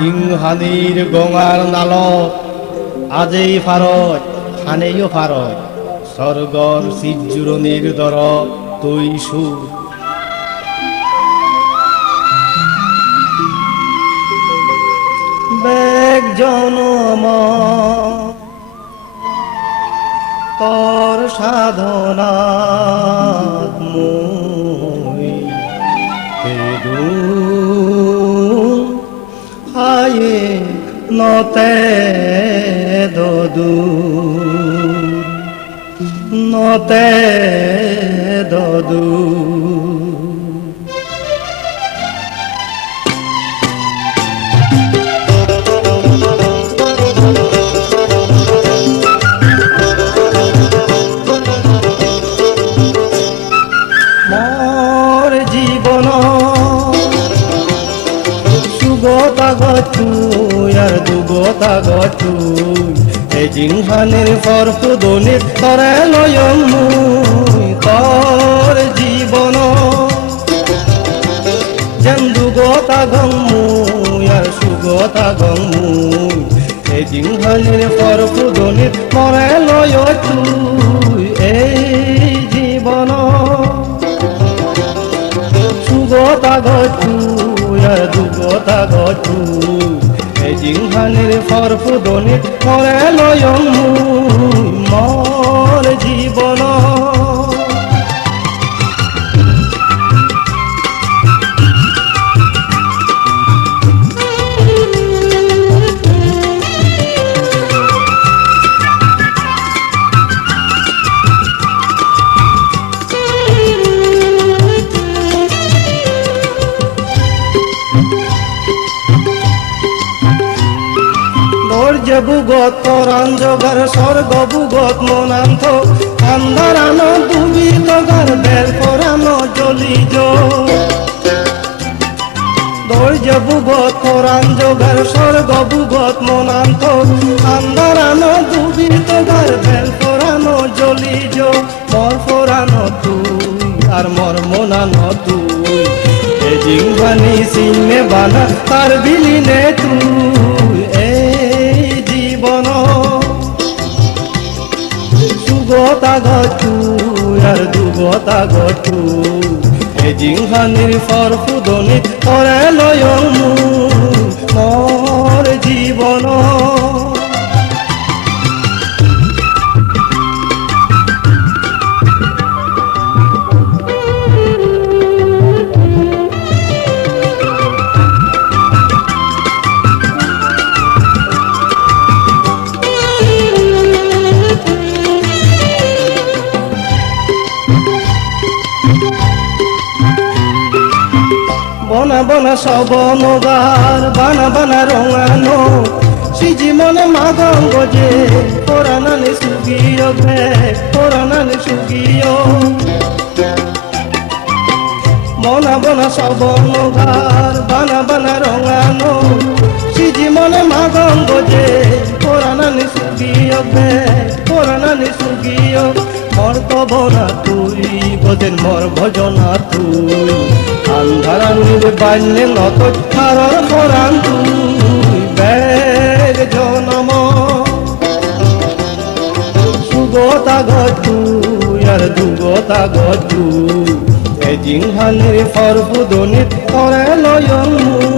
জিংহানির গঙার নালত আজেই ফারত খানেও ফারত স্বর্গর সিজুরনির দর তুই সুর বেগ জনম তোর সাধনা মই পেদু হায়ে নতে দদু নতে দদু মোর জীবন সুগতা গতুই আর দুগতা গতুই এই জিংহানের ফরফুদনির তরে লয়ং মুই তোর জীবন যেন দুগতা গং মুই আর সুগতা গং মুই এই জিংহানের ফরফুদনির তরে লয় তুই এই জীবন সুগতা গতুই আর দুগতা গতুই এই জিংহানের ফরফুদনির তরে লয়ং মুই মোর জীবন যে বুগত পরাণ জগার স্বর্গ বুগত মনান্ত আন্ধারানো দুবি তগার বেল পরানো জলিজ ধৈর্য বুগত পরাণ জগার স্বর্গ বুগত মনান্ত আন্ধারানো দুবি তগার বেল পরানো জলিজ মর পরানো তুই আর মর মনানো তুই এ জিংহানি সিংহে বানা তার বিলিনে তুই সুগতা গতুই আর দুগতা গতুই এই জিংহানির ফরফুদনির তরে লয়ং মুই মোর জীবন বনা বনা সব নগার বানা বানা রঙানো সিজি মনে মাগং গজে পরানানি সুগিয় ভে পরানানি সুগিয় বনা বনা সব নগার বানা বানা রঙানো সিজি মনে মাগং গজে পরানানি সুগিয় ভে পরানানি সুগিয় মর কবনা তুই গজের মর ভজনা তুই আন্ধারানির বান্যে নত হারার পরাণ তুই বেগ জনম সুগতা গতুই আর দুগতা গতুই এই জিংহানির ফরফুদনির তরে লয়ং মুই